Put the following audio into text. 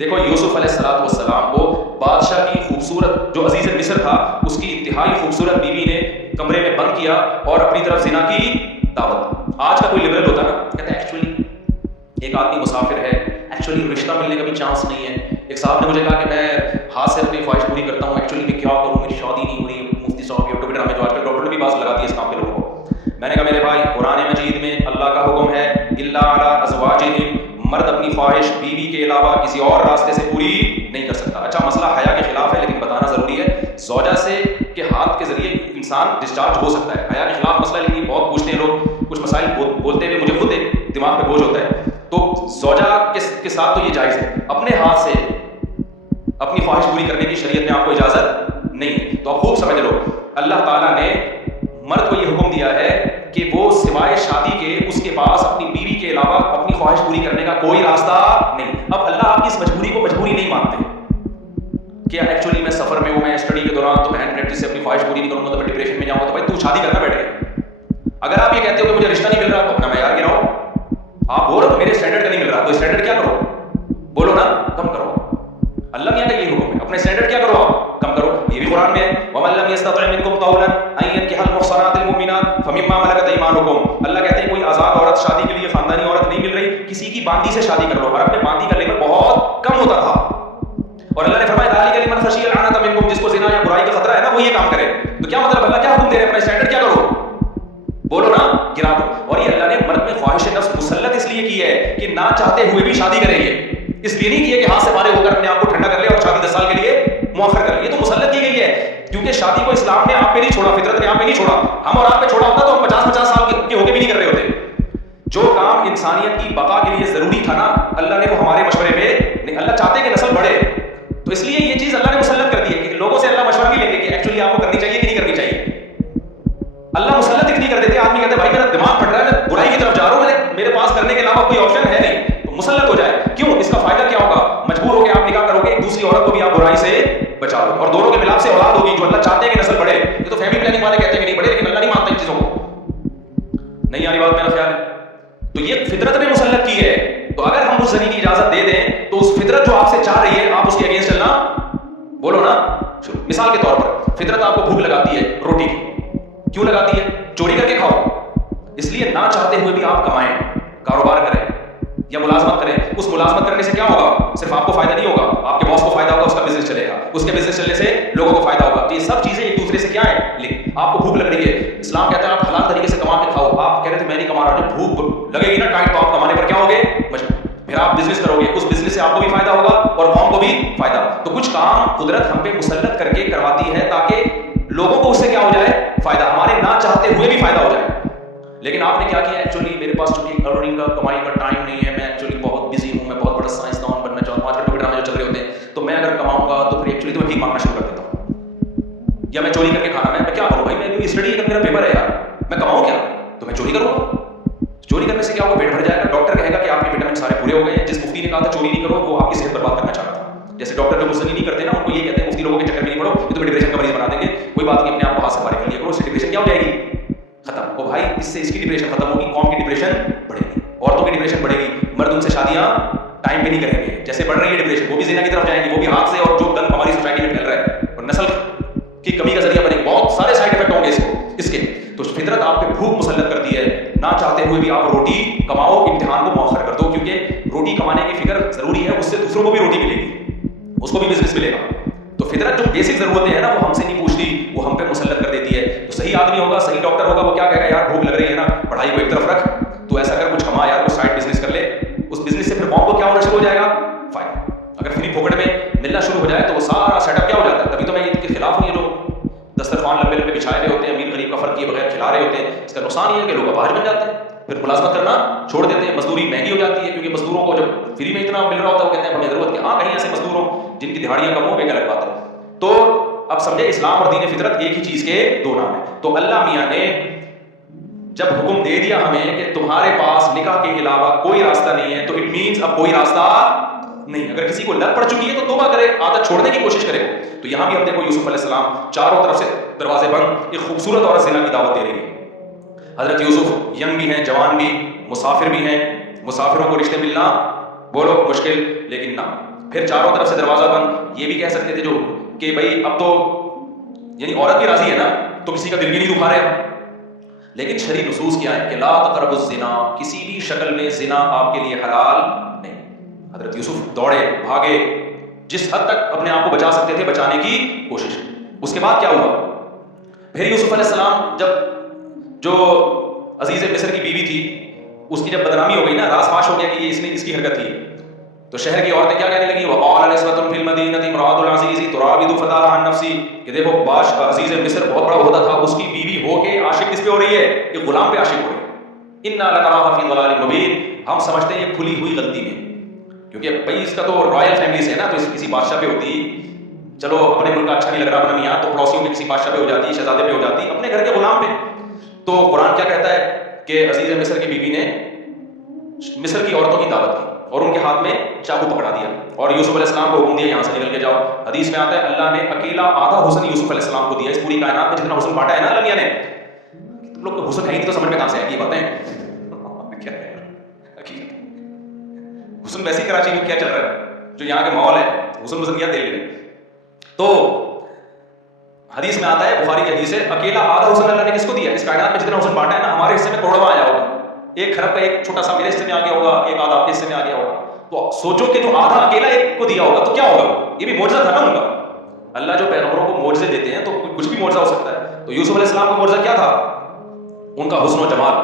دیکھو یوسف علیہ السلام کو بادشاہ کی خوبصورت جو عزیز مصر تھا اس کی انتہائی خوبصورت بیوی نے کمرے میں بند کیا اور اپنی طرف زنا کی دعوت. آج کا کوئی لبرل ہوتا نا کہتا ہے ایکچولی ایک آدمی مسافر ہے, ایکچولی رشتہ ملنے کا بھی چانس نہیں ہے. ایک صاحب نے مجھے کہا کہ میں ہاتھ سے اپنی خواہش پوری کرتا ہوں, ایکچولی میں کیا کروں, میری شادی نہیں ہو رہی. مفتی صاحب یوٹیوب پہ جو آج کل ڈاکٹر نے بھی باز لگا دی ہے اس کام کے لوگوں کو. میں نے کہا میرے بھائی قرآن مجید میں اللہ کا حکم ہے الا علی ازواجہم, مرد اپنی خواہش بیوی کے علاوہ کسی اور راستے سے پوری نہیں کر سکتا. اچھا مسئلہ حیا کے خلاف ہے لیکن بتانا ضروری ہے. زوجہ سے کے ہاتھ کے ذریعے انسان ڈسچارج ہو سکتا ہے, حیا کے خلاف مسئلہ لیکن بہت پوچھتے ہیں لوگ, کچھ مسائل بولتے ہوئے مجھے خود ایک دماغ پہ بوجھ ہوتا ہے. تو زوجہ کے ساتھ تو یہ جائز ہے, اپنے ہاتھ سے اپنی خواہش پوری کرنے کی شریعت میں آپ کو اجازت نہیں. تو آپ خوب سمجھ لو اللہ تعالیٰ نے مرد کو یہ حکم دیا ہے کہ وہ سوائے شادی کے اس کے پاس اپنی بیوی کے علاوہ اپنی خواہش پوری کرنے کا کوئی راستہ نہیں. اب اللہ آپ کی اس مجبوری کو مجبوری نہیں مانتے کہ ایکچولی میں سفر میں ہوں, میں اسٹڈی کے دوران تو بہن پریکٹس سے اپنی خواہش پوری نہیں کروں گا تو میں ڈپریشن میں جاؤں گا. تو بھائی تو شادی کرنا بیٹھے. اگر آپ یہ کہتے ہو کہ مجھے رشتہ نہیں مل رہا تو اپنا معیار گراؤ. آپ بول رہے ہو میرے اسٹینڈرڈ کا نہیں مل رہا تو اسٹینڈرڈ کیا کرو, بولو نا کم کرو. اللہ میاں کا یہ حکم ہے, اپنے اسٹینڈرڈ کیا کرو آپ کم کرو. یہ بھی قرآن میں ہے وَمَن لَّمْ يَسْتَطِعْ مِنكُمْ طَوْلًا أَن يَنكِحَ الْمُحْصَنَاتِ الْمُؤْمِنَاتِ فَمِمَّا مَلَكَتْ أَيْمَانُكُمْ. اللہ کہتے ہیں کوئی آزاد عورت شادی کے لیے خاندانی عورت نہیں مل رہی, کسی کی باندی سے شادی کر لو. اور اپنے باندی کا لیبل بہت کم ہوتا تھا اور اللہ نے فرمایا ذَلِكَ لِمَنْ خَشِيَ الْعَنَتَ مِنكُمْ, جس کو زنا یا برائی کا خطرہ ہے نا وہ یہ کام کرے. تو کیا مطلب اللہ کیا حکم دے رہے ہیں, اپنا اسٹینڈرڈ کیا کرو, بولو نا گرا دو. اور یہ اللہ نے مرد میں خواہش نفس مسلط اس لیے کی ہے کہ نہ چاہتے ہوئے بھی شادی کریں گے, اس لیے نہیں کیا کہ ہاتھ سے فارغ ہو کر اپنے آپ کو ٹھنڈا کر لے اور شادی 10 سال کے لیے مؤخر کر لے. یہ تو مسلط کی گئی ہے کیونکہ شادی کو اسلام نے آپ پہ نہیں چھوڑا, فطرت نے آپ پہ نہیں چھوڑا. ہم اور آپ پہ چھوڑا ہوتا تو ہم 50 سال کے ہو کے بھی نہیں کر رہے ہوتے. جو کام انسانیت کی بقا کے لیے ضروری تھا نا اللہ نے وہ ہمارے مشورے میں نہیں. اللہ چاہتے کہ نسل بڑھے تو اس لیے یہ چیز اللہ نے مسلط کر دی ہے کہ لوگوں سے اللہ مشورہ نہیں لیں گے کہ ایکچولی آپ کو کرنی چاہیے کہ نہیں کرنی چاہیے. اللہ مسلط اتنی کر دیتے, آدمی کہتے ہیں بھائی میرا دماغ پھٹ رہا ہے, میں برائی کی طرف جا رہا ہوں, میرے پاس کرنے کے علاوہ کوئی آپشن ہے نہیں, تو مسلط ہو جائے. کیوں, اس کا فائدہ کیا ہوگا, مجبور ہو کے آپ نکاح کرو گے, ایک دوسری عورت کو بھی آپ برائی سے بچاؤ گے اور دونوں کے ملاپ سے اولاد ہوگی جو اللہ چاہتے ہیں کہ نسل بڑھے. یہ تو فیملی پلاننگ والے کہتے ہیں کہ نہیں بڑھے لیکن اللہ نہیں مانتا ان چیزوں کو. نہیں آ رہی بات میرا خیال ہے. تو یہ فطرت نے مسلط کی ہے. تو اگر ہم اس زنی کی اجازت دے دیں تو اس فطرت جو آپ سے چاہ رہی ہے آپ اس کے اگینسٹ چلنا, بولو نا. مثال کے طور پر فطرت آپ کو بھوک لگاتی ہے روٹی کی, کیوں لگاتی ہے, چوری کر کے کھاؤ. اس لیے نہ چاہتے ہوئے بھی آپ کمائیں, کاروبار کریں یا ملازمت کریں. اس ملازمت کرنے سے کیا ہوگا, صرف آپ کو فائدہ نہیں ہوگا, آپ کے باس کو فائدہ ہوگا, اس کا بزنس چلے گا, اس کے بزنس چلنے سے لوگوں کو فائدہ ہوگا. تو یہ سب چیزیں ایک دوسرے سے کیا ہے لنک. آپ کو بھوک لگ رہی ہے, اسلام کہتا ہے آپ حلال طریقے سے کما کے کھاؤ. آپ کہہ رہے تھے میں نہیں کما رہا, جب بھوک لگے گی نا ٹائٹ تو آپ کمانے پر کیا ہوگے مجبور, پھر آپ بزنس کرو گے, اس بزنس سے آپ کو بھی فائدہ ہوگا اور قوم کو بھی فائدہ. تو کچھ کام قدرت ہم پہ مسلط کر کے کرواتی ہے تاکہ لوگوں کو اس سے کیا ہو جائے فائدہ, ہمارے نہ چاہتے ہوئے بھی فائدہ ہو جائے. لیکن آپ نے کیا کیا, ایکچولی میرے پاس چونکہ ارننگ کا کمائی کا ٹائم نہیں ہے, میں ایکچولی بہت بزی ہوں, میں بہت بڑا سائنسدان بننا چاہتا ہوں, آج کل ٹوئٹر ڈرامے جو چل رہے ہوتے ہیں, تو میں اگر کماؤں گا تو پھر ایکچولی تو میں بھیک مانگنا شروع کر دیتا ہوں یا میں چوری کر کے کھانا, میں کیا کروں بھائی, میں اسٹڈی کر میرا پیپر ہے یار, میں کماؤں کیا, تو میں چوری کروں گا. چوری کرنے سے کیا ہوگا, پیٹ بھر جائے گا. ڈاکٹر کہے گا کہ آپ کے وٹامن سارے پورے ہو گئے ہیں. جس مفتی نے کہا تھا چوری نہیں کرو وہ آپ کی صحت برباد کرنا چاہتا تھا. جیسے ڈاکٹر جو مزنی نہیں کرتے نا ان کو یہ کہتے ہیں مفتی لوگوں کے چکر میں نہیں پڑو, یہ تو ڈپریشن کا مریض بنا دیں گے. کوئی بات نہیں, اپنے آپ کو ہاتھ سے فارغ کر لیا کرو, اس سے ڈپریشن کیا ہو جائے گی ختم. او بھائی اس سے اس کی ڈپریشن ختم ہوگی, قوم کی ڈپریشن بڑھے گی, عورتوں کی ڈپریشن بڑھے گی, مرد ان سے شادیاں ٹائم پہ نہیں کریں گے. جیسے بڑھ رہی ہے ڈپریشن وہ بھی زنا کی طرف جائیں گی, وہ بھی ہاتھ سے, اور جو گند ہماری سوسائٹی میں پھیل رہا ہے اور نسل کی کمی کا ذریعہ بنے گی. بہت سارے سائڈ افیکٹ ہوں گے اس کے. تو فطرت آپ پہ بھوک مسلط کرتی ہے, نہ چاہتے ہوئے بھی آپ روٹی کماؤ, امتحان کو مؤخر کر دو, کیونکہ روٹی کمانے کی فکر ضروری ہے, اس سے دوسروں کو بھی روٹی ملے گی, اس کو بھی بزنس ملے گا. تو فطرت جو بیسک ضرورتیں ہیں نا وہ ہم سے نہیں پوچھتی, وہ ہم پہ مسلط کر دیتی ہے. تو صحیح آدمی ہوگا, صحیح ڈاکٹر ہوگا, وہ کیا کہے گا یار بھوک لگ رہی ہے نا, پڑھائی کو ایک طرف رکھ, تو ایسا کر کچھ کما یار, کچھ سائڈ بزنس کر لے. اس بزنس سے پھر قوم کو کیا ہونا شروع ہو جائے گا فائدہ. اگر فری پھوکٹ میں ملنا شروع ہو جائے تو وہ سارا سیٹ اپ کیا ہو جاتا ہے. تبھی تو میں ان کے خلاف ہوں, یہ لوگ دسترخوان لمبے لمبے بچھائے ہوئے ہوتے ہیں, امیر غریب کا فرق کیے بغیر کھلا رہے ہوتے ہیں. اس کا نقصان یہ ہے کہ لوگ اپاہج بن جاتے ہیں, پھر ملازمت کرنا چھوڑ دیتے ہیں, مزدوری مہنگی ہو جاتی ہے, کیونکہ مزدوروں کو جب فری میں اتنا مل رہا ہوتا ہے وہ کہتے ہیں ہمیں ضرورت کی. ہاں کہیں ایسے مزدور ہوں جن کی دہاڑیاں کم ہوں, بے الگ بات ہے. تو اب سمجھے اسلام اور دین فطرت ایک ہی چیز کے دو نام ہیں. تو اللہ میاں نے جب حکم دے دیا ہمیں کہ تمہارے پاس نکاح کے علاوہ کوئی راستہ نہیں ہے, تو اٹ مینس اب کوئی راستہ نہیں. اگر کسی کو لت پڑ چکی ہے تو توبہ کرے, عادت چھوڑنے کی کوشش کرے. تو یہاں بھی ہم دیکھو یوسف علیہ السلام چاروں طرف سے دروازے بند, ایک خوبصورت عورت زنا کی دعوت دے رہی ہے. حضرت یوسف ینگ بھی ہیں, جوان بھی, مسافر بھی ہیں. مسافروں کو رشتے ملنا بولو مشکل, لیکن نہ پھر چاروں طرف سے دروازہ بند. یہ بھی کہہ سکتے تھے جو کہ بھائی اب تو یعنی عورت بھی راضی ہے نا تو کسی کا دل بھی نہیں دکھا رہے اب. لیکن شرعی نصوص کیا ہے کہ لا تقربوا الزنا, کسی بھی شکل میں زنا آپ کے لیے حلال نہیں. حضرت یوسف دوڑے بھاگے, جس حد تک اپنے آپ کو بچا سکتے تھے بچانے کی کوشش. اس کے بعد کیا ہوا؟ پھر یوسف علیہ السلام جب جو عزیز مصر کی بیوی تھی اس کی جب بدنامی ہو گئی نا, راز فاش ہو گیا کہ یہ اس نے اس کی حرکت کی, تو شہر کی عورتیں کیا کہنے لگی, وقال نسوة في المدينة امرأة العزيز تراود فتاها عن نفسه, کہ دیکھو باش عزیز مصر بہت بڑا عہدہ تھا, اس کی بیوی ہو کے عاشق کس پہ ہو رہی ہے, ایک غلام پہ عاشق ہو رہی ہے. انا لنراها في ضلال مبين, ہم سمجھتے ہیں یہ کھلی ہوئی غلطی میں, کیونکہ بھائی اس کا تو رائل فیملی سے ہے نا, تو اس کسی بادشاہ پہ ہوتی, چلو اپنے ملک کا اچھا نہیں لگ رہا اپنا میاں, تو پڑوسیوں میں کسی بادشاہ پہ ہو جاتی, شہزادے پہ ہو جاتی, اپنے گھر کے غلام پہ. تو قرآن کیا کہتا ہے کہ عزیز مصر کی بیوی نے مصر کی عورتوں کی دعوت کی اور ان کے ہاتھ میں چاقو پکڑا دیا اور یوسف علیہ السلام کو حکم دیا یہاں سے نکل کے جاؤ. حدیث میں آتا ہے اللہ نے اکیلا آدھا حسن یوسف علیہ السلام کو دیا. اس پوری کائنات میں جتنا حسن بانٹا ہے نا اللہ میاں نے, تم لوگ کو حسن ہے ہی نہیں تو سمجھ میں کہاں سے آئے گی باتیں. کیا ہے حسن ویسے ہی کراچی میں کیا چل رہا ہے, جو یہاں کے ماحول ہے حسن کیا دے لے. تو حدیث میں آتا ہے, بخاری کی حدیث ہے, اکیلا آدھا حسن اللہ نے کس کو دیا؟ اس کائنات میں جتنا حسن بانٹا ہے نا, ہمارے حصے میں کروڑواں آیا ہوگا, ایک کھرب کا ایک چھوٹا سا میرے حصے میں آ گیا ہوگا, ایک آدھا آپ کے حصے میں آ گیا ہوگا. تو سوچو کہ جو آدھا اکیلا ایک کو دیا ہوگا تو کیا ہوگا, یہ بھی معجزہ تھا نا ان کا. اللہ جو پیغمبروں کو معجزے دیتے ہیں تو کچھ بھی معجزہ ہو سکتا ہے. تو یوسف علیہ السلام کا معجزہ کیا تھا؟ ان کا حسن و جمال.